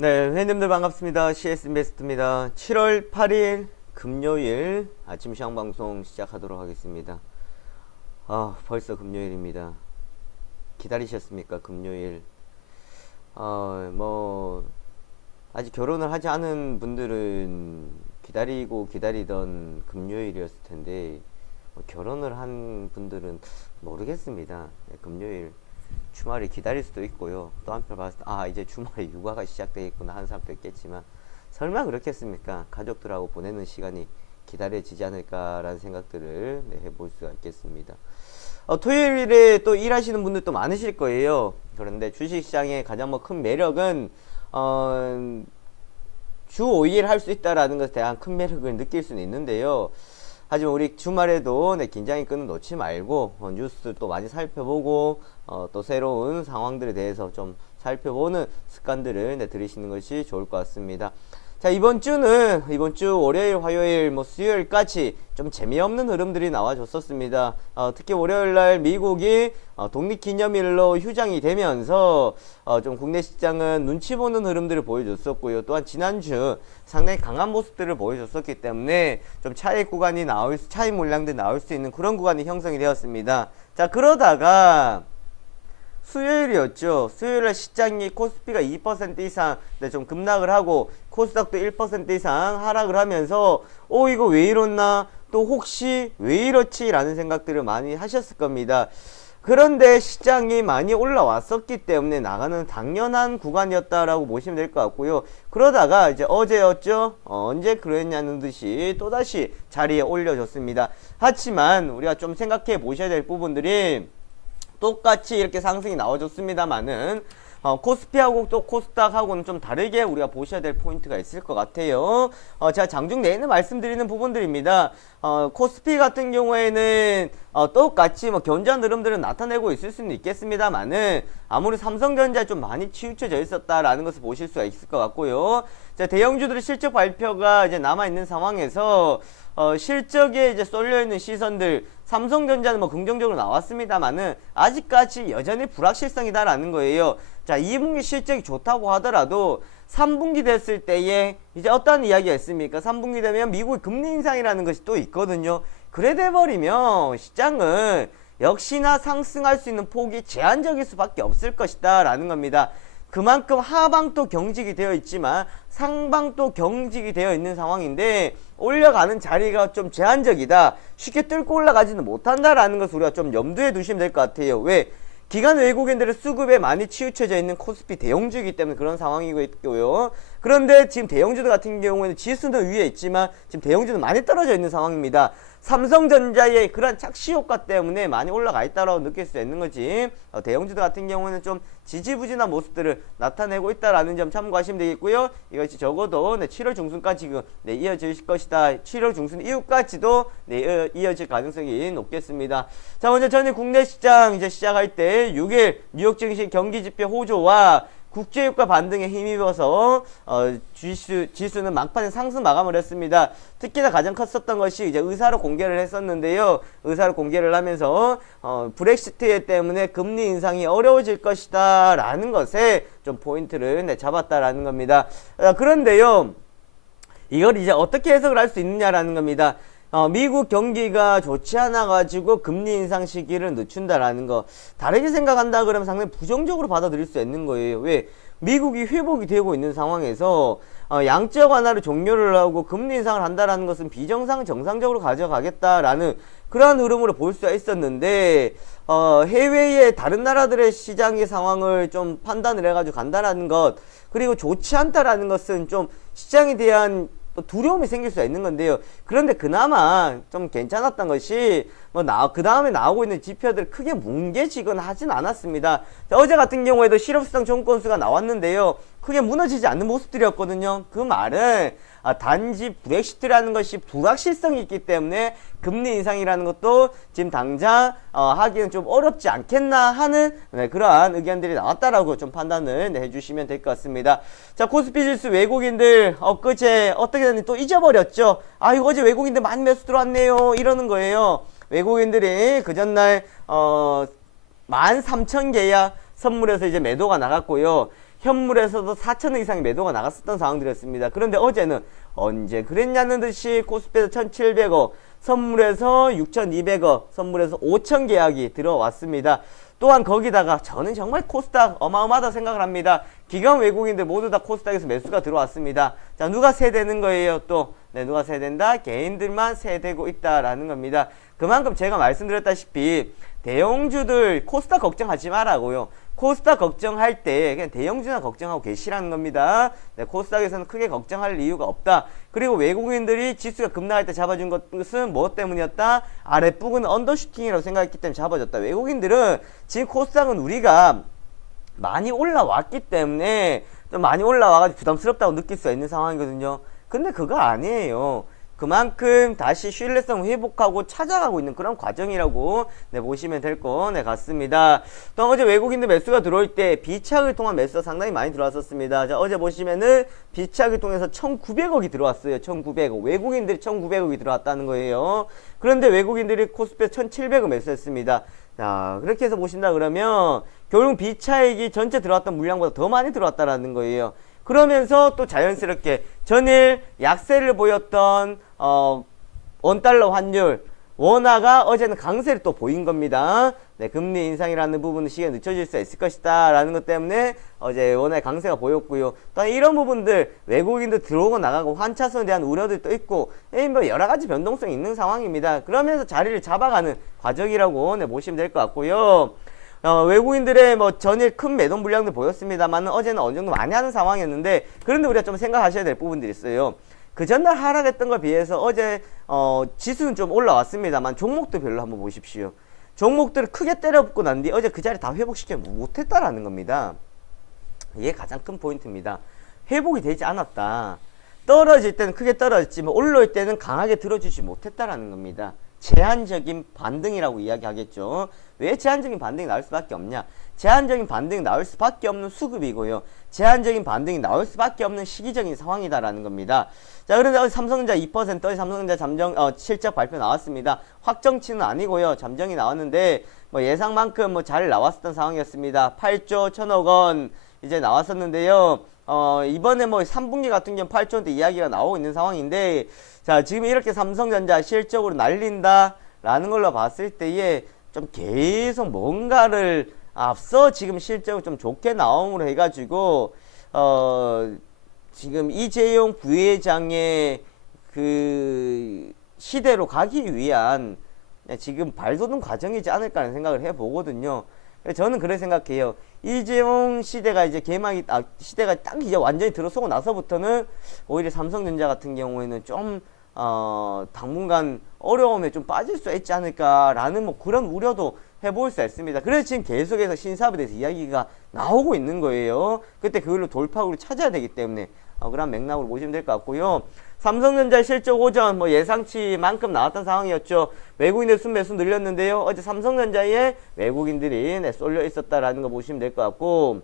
네, 회원님들 반갑습니다. CS 인베스트입니다. 7월 8일 금요일 아침 시황 방송 시작하도록 하겠습니다. 벌써 금요일입니다. 기다리셨습니까? 금요일. 뭐 아직 결혼을 하지 않은 분들은 기다리던 금요일이었을 텐데 결혼을 한 분들은 모르겠습니다. 네, 금요일 주말에 기다릴 수도 있고요. 또 한편 봤을 때 이제 주말에 육아가 시작되겠구나 하는 사람도 있겠지만 설마 그렇겠습니까? 가족들하고 보내는 시간이 기다려지지 않을까라는 생각들을 해볼 수가 있겠습니다. 토요일에 또 일하시는 분들도 많으실 거예요. 그런데 주식시장의 가장 큰 매력은 주 5일 할 수 있다라는 것에 대한 큰 매력을 느낄 수는 있는데요. 하지만 우리 주말에도 긴장의 끈을 놓지 말고 뉴스 또 많이 살펴보고 또 새로운 상황들에 대해서 좀 살펴보는 습관들을 들이시는 것이 좋을 것 같습니다. 자, 이번 주 월요일, 화요일, 수요일까지 좀 재미없는 흐름들이 나와줬었습니다. 특히 월요일날 미국이 독립기념일로 휴장이 되면서 좀 국내 시장은 눈치 보는 흐름들을 보여줬었고요. 또한 지난주 상당히 강한 모습들을 보여줬었기 때문에 좀 차익 물량들이 나올 수 있는 그런 구간이 형성이 되었습니다. 자, 그러다가 수요일이었죠. 수요일에 시장이 코스피가 2% 이상 좀 급락을 하고 코스닥도 1% 이상 하락을 하면서 이거 왜 이렇나, 또 혹시 왜 이렇지 라는 생각들을 많이 하셨을 겁니다. 그런데 시장이 많이 올라왔었기 때문에 나가는 당연한 구간이었다라고 보시면 될 것 같고요. 그러다가 이제 어제였죠. 언제 그랬냐는 듯이 또다시 자리에 올려줬습니다. 하지만 우리가 좀 생각해 보셔야 될 부분들이 똑같이 이렇게 상승이 나와줬습니다만은 코스피하고 또 코스닥하고는 좀 다르게 우리가 보셔야 될 포인트가 있을 것 같아요. 제가 장중 내내 말씀드리는 부분들입니다. 코스피 같은 경우에는 똑같이 견조한 흐름들은 나타내고 있을 수는 있겠습니다만은 아무리 삼성전자에 좀 많이 치우쳐져 있었다라는 것을 보실 수가 있을 것 같고요. 자, 대형주들의 실적 발표가 이제 남아있는 상황에서 실적에 이제 쏠려있는 시선들, 삼성전자는 긍정적으로 나왔습니다만은 아직까지 여전히 불확실성이다라는 거예요. 자, 2분기 실적이 좋다고 하더라도 3분기 됐을 때에 이제 어떤 이야기가 있습니까? 3분기 되면 미국의 금리 인상이라는 것이 또 있거든요. 그래 돼버리면 시장은 역시나 상승할 수 있는 폭이 제한적일 수밖에 없을 것이다 라는 겁니다. 그만큼 하방도 경직이 되어 있지만 상방도 경직이 되어 있는 상황인데 올려가는 자리가 좀 제한적이다, 쉽게 뚫고 올라가지는 못한다라는 것을 우리가 좀 염두에 두시면 될 것 같아요. 왜? 기관 외국인들의 수급에 많이 치우쳐져 있는 코스피 대형주이기 때문에 그런 상황이고요. 그런데 지금 대형주들 같은 경우에는 지수는 위에 있지만 지금 대형주는 많이 떨어져 있는 상황입니다. 삼성전자의 그런 착시 효과 때문에 많이 올라가 있다라고 느낄 수 있는 거지. 대형주들 같은 경우는 좀 지지부진한 모습들을 나타내고 있다라는 점 참고하시면 되겠고요. 이것이 적어도 7월 중순까지 이어질 것이다. 7월 중순 이후까지도 이어질 가능성이 높겠습니다. 자, 먼저 전일 국내 시장 이제 시작할 때 6일 뉴욕 증시 경기 지표 호조와 국제유가 반등에 힘입어서 지수는 막판에 상승 마감을 했습니다. 특히나 가장 컸었던 것이 이제 의사로 공개를 했었는데요. 의사로 공개를 하면서 브렉시트 때문에 금리 인상이 어려워질 것이다 라는 것에 좀 포인트를 잡았다라는 겁니다. 그런데요, 이걸 이제 어떻게 해석을 할 수 있느냐라는 겁니다. 미국 경기가 좋지 않아 가지고 금리 인상 시기를 늦춘다라는 거, 다르게 생각한다 그러면 상당히 부정적으로 받아들일 수 있는 거예요. 왜? 미국이 회복이 되고 있는 상황에서 양적 완화를 종료를 하고 금리 인상을 한다라는 것은 정상적으로 가져가겠다라는 그러한 흐름으로 볼 수가 있었는데 해외의 다른 나라들의 시장의 상황을 좀 판단을 해가지고 간다라는 것, 그리고 좋지 않다라는 것은 좀 시장에 대한 또 두려움이 생길 수가 있는 건데요. 그런데 그나마 좀 괜찮았던 것이 그 다음에 나오고 있는 지표들 크게 뭉개지거나 하진 않았습니다. 자, 어제 같은 경우에도 실업수당 정권수가 나왔는데요. 크게 무너지지 않는 모습들이었거든요. 그 말은 단지 브렉시트라는 것이 불확실성이 있기 때문에 금리 인상이라는 것도 지금 당장 하기는 좀 어렵지 않겠나 하는 그러한 의견들이 나왔다라고 좀 판단을 해주시면 될 것 같습니다. 자, 코스피 지수 외국인들 엊그제 어떻게 됐는지 또 잊어버렸죠. 이거 어제 외국인들 많이 매수 들어왔네요 이러는 거예요. 외국인들이 그 전날 13,000개야 선물에서 이제 매도가 나갔고요. 현물에서도 4,000원 이상의 매도가 나갔었던 상황들이었습니다. 그런데 어제는 언제 그랬냐는 듯이 코스피에서 1,700억, 선물에서 6,200억, 선물에서 5,000 계약이 들어왔습니다. 또한 거기다가 저는 정말 코스닥 어마어마하다 생각을 합니다. 기관 외국인들 모두 다 코스닥에서 매수가 들어왔습니다. 자, 누가 세대는 거예요? 또 네, 누가 세댄다? 개인들만 세대고 있다라는 겁니다. 그만큼 제가 말씀드렸다시피 대형주들 코스닥 걱정하지 말라고요. 코스닥 걱정할 때 그냥 대형주나 걱정하고 계시라는 겁니다. 네, 코스닥에서는 크게 걱정할 이유가 없다. 그리고 외국인들이 지수가 급락할 때 잡아준 것은 무엇 때문이었다? 아랫부분 언더슈팅이라고 생각했기 때문에 잡아줬다. 외국인들은 지금 코스닥은 우리가 많이 올라왔기 때문에 좀 많이 올라와가지고 부담스럽다고 느낄 수가 있는 상황이거든요. 근데 그거 아니에요. 그만큼 다시 신뢰성 회복하고 찾아가고 있는 그런 과정이라고 네, 보시면 될 것 같습니다. 또 어제 외국인들 매수가 들어올 때 비차익을 통한 매수가 상당히 많이 들어왔었습니다. 자, 어제 보시면은 비차익을 통해서 1,900억이 들어왔어요. 1,900억. 외국인들이 1,900억이 들어왔다는 거예요. 그런데 외국인들이 코스피에 1,700억 매수했습니다. 자, 그렇게 해서 보신다 그러면 결국 비차익이 전체 들어왔던 물량보다 더 많이 들어왔다라는 거예요. 그러면서 또 자연스럽게 전일 약세를 보였던 원달러 환율 원화가 어제는 강세를 또 보인 겁니다. 네, 금리 인상이라는 부분은 시기가 늦춰질 수 있을 것이다 라는 것 때문에 어제 원화의 강세가 보였고요. 또 이런 부분들 외국인들 들어오고 나가고 환차손에 대한 우려들도 있고 뭐 여러 가지 변동성이 있는 상황입니다. 그러면서 자리를 잡아가는 과정이라고 네, 보시면 될 것 같고요. 외국인들의 뭐 전일 큰 매도 물량도 보였습니다만 어제는 어느 정도 많이 하는 상황이었는데 그런데 우리가 좀 생각하셔야 될 부분들이 있어요. 그 전날 하락했던 것에 비해서 어제 지수는 좀 올라왔습니다만 종목도 별로 한번 보십시오. 종목들을 크게 때려붓고 난 뒤 어제 그 자리 다 회복시켜 못했다라는 겁니다. 이게 가장 큰 포인트입니다. 회복이 되지 않았다. 떨어질 때는 크게 떨어졌지만 올라올 때는 강하게 들어주지 못했다라는 겁니다. 제한적인 반등이라고 이야기하겠죠. 왜 제한적인 반등이 나올 수밖에 없냐? 제한적인 반등이 나올 수밖에 없는 수급이고요. 제한적인 반등이 나올 수밖에 없는 시기적인 상황이다라는 겁니다. 자, 그런데 어제 삼성전자 2%, 어제 삼성전자 잠정 실적 발표 나왔습니다. 확정치는 아니고요. 잠정이 나왔는데 뭐 예상만큼 뭐 잘 나왔었던 상황이었습니다. 8조 1,000억 원 이제 나왔었는데요. 이번에 뭐 3분기 같은 경우 8조 원대 이야기가 나오고 있는 상황인데 자, 지금 이렇게 삼성전자 실적으로 날린다라는 걸로 봤을 때에 좀 계속 뭔가를 앞서 지금 실적을 좀 좋게 나옴으로 해가지고 지금 이재용 부회장의 그 시대로 가기 위한 지금 발돋움 과정이지 않을까 하는 생각을 해보거든요. 저는 그렇게 생각해요. 이재용 시대가 이제 시대가 딱 이제 완전히 들어서고 나서부터는 오히려 삼성전자 같은 경우에는 좀 당분간 어려움에 좀 빠질 수 있지 않을까라는 뭐 그런 우려도 해볼 수 있습니다. 그래서 지금 계속해서 신사업에 대해서 이야기가 나오고 있는 거예요. 그때 그걸로 돌파구를 찾아야 되기 때문에 그런 맥락으로 보시면 될 것 같고요. 삼성전자 실적 오전 뭐 예상치만큼 나왔던 상황이었죠. 외국인들 순매수 늘렸는데요. 어제 삼성전자에 외국인들이 쏠려 있었다라는 거 보시면 될 것 같고,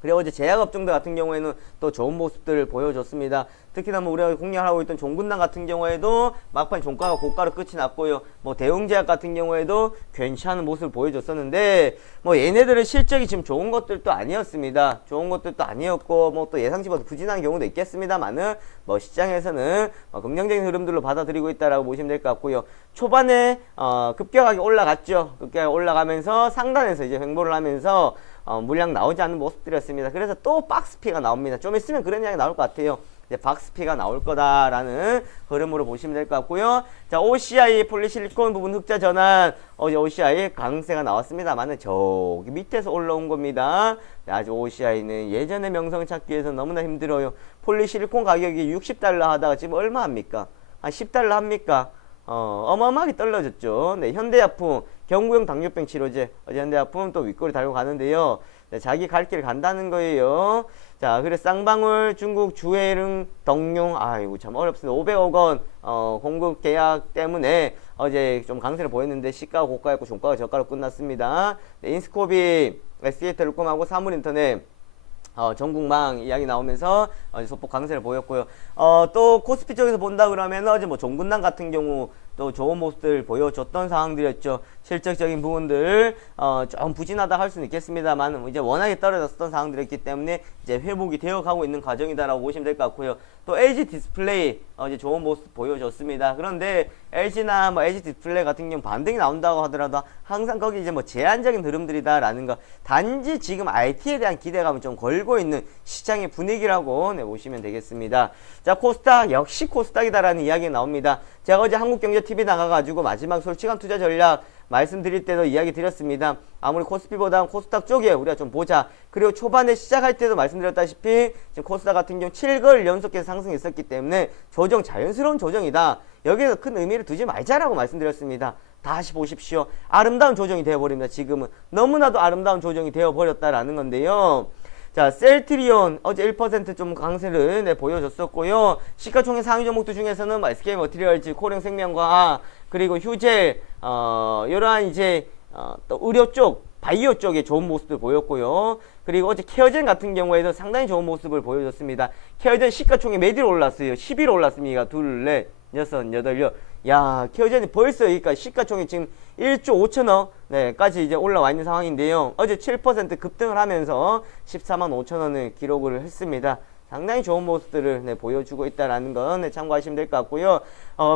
그리고 어제 제약업종들 같은 경우에는 또 좋은 모습들을 보여줬습니다. 특히나 뭐 우리가 공략하고 있던 종군당 같은 경우에도 막판 종가가 고가로 끝이 났고요. 뭐 대웅제약 같은 경우에도 괜찮은 모습을 보여줬었는데 뭐 얘네들은 실적이 지금 좋은 것들도 아니었습니다. 좋은 것들도 아니었고 뭐 또 예상치보다 부진한 경우도 있겠습니다만은 뭐 시장에서는 긍정적인 흐름들로 받아들이고 있다라고 보시면 될 것 같고요. 초반에 급격하게 올라갔죠. 급격하게 올라가면서 상단에서 이제 횡보를 하면서 물량 나오지 않는 모습들이었습니다. 그래서 또 박스피가 나옵니다. 좀 있으면 그런 이야기 나올 것 같아요. 이제 박스피가 나올 거다라는 흐름으로 보시면 될 것 같고요. 자, OCI 폴리실리콘 부분 흑자 전환 어제 OCI 강세가 나왔습니다만은 저기 밑에서 올라온 겁니다. 아주 OCI는 예전의 명성을 찾기 위해서 너무나 힘들어요. 폴리실리콘 가격이 60달러 하다가 지금 얼마 합니까? 한 10달러 합니까? 어마어마하게 떨어졌죠. 네, 현대약품 경구용 당뇨병 치료제 어제 현대약품 또 윗꼬리 달고 가는데요. 네, 자기 갈 길 간다는 거예요. 자, 그래 쌍방울 중국 주해릉 덕룡 아이고 참 어렵습니다. 500억 원 공급 계약 때문에 어제 좀 강세를 보였는데 시가가 고가였고 종가가 저가로 끝났습니다. 네, 인스코비 SK텔레콤하고 사물인터넷 전국망 이야기 나오면서 소폭 강세를 보였고요. 또 코스피 쪽에서 본다 그러면 어제 뭐 종군당 같은 경우 또 좋은 모습들 보여줬던 상황들이었죠. 실적적인 부분들 좀 부진하다 할 수는 있겠습니다만 이제 워낙에 떨어졌던 상황들이었기 때문에 이제 회복이 되어가고 있는 과정이다라고 보시면 될 것 같고요. 또 LG 디스플레이 이제 좋은 모습 보여줬습니다. 그런데 LG나 뭐 LG 디스플레이 같은 경우 반등이 나온다고 하더라도 항상 거기 이제 뭐 제한적인 흐름들이다라는 거, 단지 지금 IT에 대한 기대감을 좀 걸고 있는 시장의 분위기라고 보시면 되겠습니다. 자, 코스닥 역시 코스닥이다라는 이야기 나옵니다. 제가 어제 한국경제TV 나가가지고 마지막 솔직한 투자 전략 말씀드릴 때도 이야기 드렸습니다. 아무리 코스피보다 코스닥 쪽에 우리가 좀 보자. 그리고 초반에 시작할 때도 말씀드렸다시피 지금 코스닥 같은 경우 7개월 연속해서 상승했었기 때문에 조정, 자연스러운 조정이다. 여기에서 큰 의미를 두지 말자라고 말씀드렸습니다. 다시 보십시오. 아름다운 조정이 되어버립니다. 지금은 너무나도 아름다운 조정이 되어버렸다라는 건데요. 자, 셀트리온 어제 1% 좀 강세를 보여줬었고요. 시가총액 상위 종목들 중에서는 SK 머티리얼즈, 코령 생명과학, 그리고 휴젤, 이러한 이제 또 의료 쪽, 바이오 쪽에 좋은 모습을 보였고요. 그리고 어제 케어젠 같은 경우에도 상당히 좋은 모습을 보여줬습니다. 케어젠 시가총액 매일 올랐어요. 11 올랐습니다. 둘, 넷, 여섯, 여덟, 야, 케어젠이 벌써 여기까지 시가총액 지금 1조 5천억 까지 이제 올라와 있는 상황인데요. 어제 7% 급등을 하면서 14만 5천 원을 기록을 했습니다. 상당히 좋은 모습들을 보여주고 있다라는 건 참고하시면 될 것 같고요.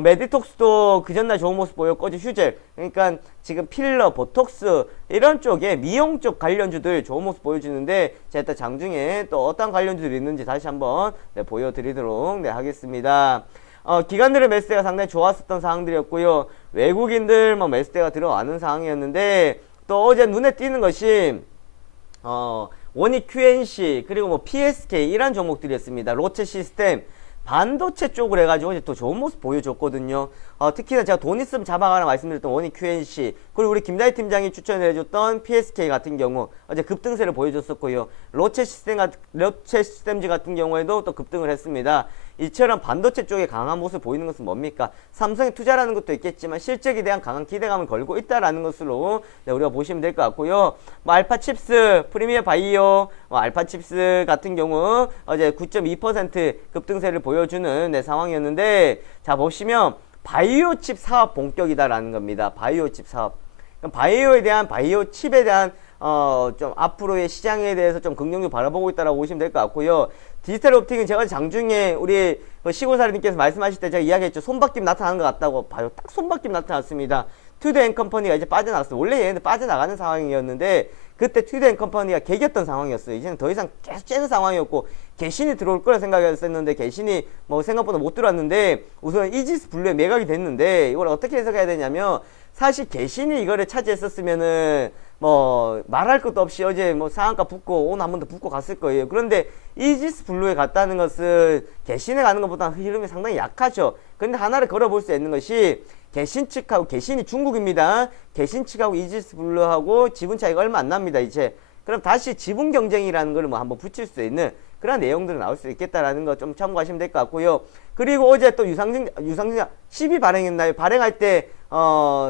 메디톡스도 그 전날 좋은 모습 보였고, 어제 휴젤, 그러니까 지금 필러, 보톡스 이런 쪽에 미용 쪽 관련주들 좋은 모습 보여주는데, 제가 일단 장중에 또 어떤 관련주들이 있는지 다시 한번 보여드리도록 하겠습니다. 기관들의 매수대가 상당히 좋았었던 상황들이었고요. 외국인들 매수대가 들어가는 상황이었는데, 또 어제 눈에 띄는 것이 원익 QNC 그리고 PSK 이런 종목들이었습니다. 롯데 시스템 반도체 쪽으로 해가지고 이제 또 좋은 모습 보여줬거든요. 특히나 제가 돈 있으면 잡아가라 말씀드렸던 원익 QNC, 그리고 우리 김다희 팀장이 추천해줬던 PSK 같은 경우 어제 급등세를 보여줬었고요. 롯데 시스템즈 같은 경우에도 또 급등을 했습니다. 이처럼 반도체 쪽에 강한 모습을 보이는 것은 뭡니까? 삼성에 투자라는 것도 있겠지만 실적에 대한 강한 기대감을 걸고 있다라는 것으로 우리가 보시면 될 것 같고요. 알파칩스, 프리미어 바이오, 알파칩스 같은 경우 어제 9.2% 급등세를 보여주는 상황이었는데, 자 보시면 바이오 칩 사업 본격이다라는 겁니다. 바이오 칩 사업. 바이오에 대한, 바이오 칩에 대한 좀 앞으로의 시장에 대해서 좀 긍정적으로 바라보고 있다라고 보시면 될 것 같고요. 디지털 옵틱은 제가 장중에 우리 시골사리님께서 말씀하실 때 제가 이야기했죠. 손바뀜 나타나는 것 같다고. 봐요. 딱 손바뀜 나타났습니다. 투데앤컴퍼니가 이제 빠져나갔어요. 원래 얘네들 빠져나가는 상황이었는데 그때 투데앤컴퍼니가 개겼던 상황이었어요. 이제는 더 이상 계속 째는 상황이었고 개신이 들어올 거라 생각했었는데 개신이 생각보다 못 들어왔는데 우선 이지스 블루에 매각이 됐는데 이걸 어떻게 해석해야 되냐면, 사실 개신이 이거를 차지했었으면은 말할 것도 없이 어제 상한가 붙고 오늘 한 번 더 붙고 갔을 거예요. 그런데 이지스 블루에 갔다는 것은 개신에 가는 것보다 흐름이 상당히 약하죠. 근데 하나를 걸어볼 수 있는 것이 개신 측하고, 개신이 중국입니다. 개신 측하고 이지스 블루하고 지분 차이가 얼마 안 납니다. 이제 그럼 다시 지분 경쟁이라는 걸 한번 붙일 수 있는 그런 내용들은 나올 수 있겠다라는 거 좀 참고하시면 될 것 같고요. 그리고 어제 또 유상증자 10위 발행했나요? 발행할 때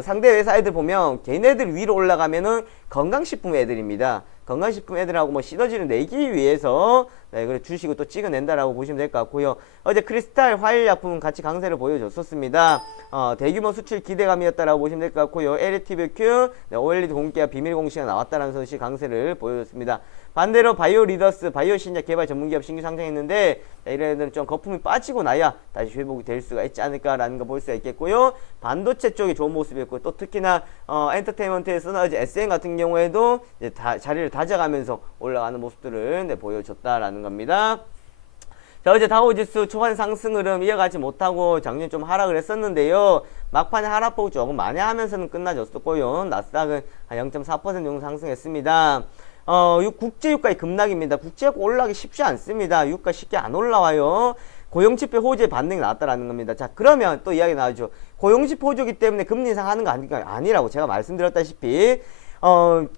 상대 회사 애들 보면 걔네들 위로 올라가면은 건강식품 애들입니다. 건강식품 애들하고 시너지를 내기 위해서 그래 주식을 또 찍어낸다라고 보시면 될 것 같고요. 어제 크리스탈 화일약품은 같이 강세를 보여줬었습니다. 대규모 수출 기대감이었다라고 보시면 될 것 같고요. LTVQ, OLED 공기와 비밀 공시가 나왔다는 소식 강세를 보여줬습니다. 반대로 바이오 리더스, 바이오 신약 개발 전문기업 신규 상장했는데 이런 애들은 좀 거품이 빠지고 나야 다시 회복이 될 수가 있지 않을까라는 거 볼 수가 있겠고요. 반도체 쪽이 좋은 모습이었고, 또 특히나 엔터테인먼트에서는 어제 SM 같은 경우에도 이제 자리를 다져가면서 올라가는 모습들을 보여줬다라는 겁니다. 자, 어제 다우지수 초반 상승 흐름 이어가지 못하고 작년 좀 하락을 했었는데요. 막판에 하락폭 조금 많이 하면서는 끝나졌었고요. 나스닥은 한 0.4% 정도 상승했습니다. 국제유가의 급락입니다. 국제유가 올라가기 쉽지 않습니다. 유가 쉽게 안 올라와요. 고용지표 호주의 반등이 나왔다라는 겁니다. 자, 그러면 또 이야기 나오죠. 고용지표 호주기 때문에 금리 인상하는 거 아니라고 제가 말씀드렸다시피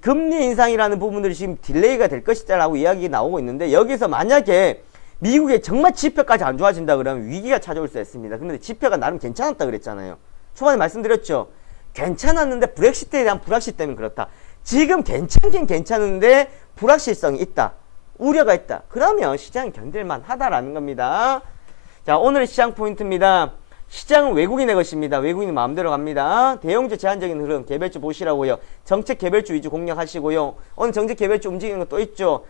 금리 인상이라는 부분들이 지금 딜레이가 될 것이다라고 이야기 나오고 있는데, 여기서 만약에 미국의 정말 지표까지 안 좋아진다 그러면 위기가 찾아올 수 있습니다. 근데 지표가 나름 괜찮았다 그랬잖아요. 초반에 말씀드렸죠. 괜찮았는데 브렉시트에 대한 불확실 때문에 그렇다. 지금 괜찮긴 괜찮은데 불확실성이 있다. 우려가 있다. 그러면 시장이 견딜만 하다라는 겁니다. 자, 오늘의 시장 포인트입니다. 시장은 외국인의 것입니다. 외국인 마음대로 갑니다. 대형주 제한적인 흐름, 개별주 보시라고요. 정책 개별주 위주 공략하시고요. 오늘 정책 개별주 움직이는 거 또 있죠.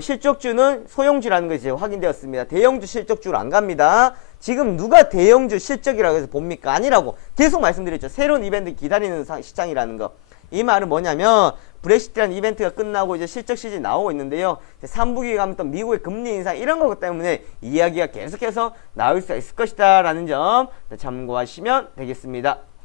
실적주는 소형주라는 것이 확인되었습니다. 대형주 실적주로 안 갑니다. 지금 누가 대형주 실적이라고 해서 봅니까? 아니라고 계속 말씀드렸죠. 새로운 이벤트 기다리는 시장이라는 거. 이 말은 뭐냐면 브렉시트라는 이벤트가 끝나고 이제 실적 시즌이 나오고 있는데요. 3분기 가면 또 미국의 금리 인상 이런 거 때문에 이야기가 계속해서 나올 수 있을 것이다 라는 점 참고하시면 되겠습니다.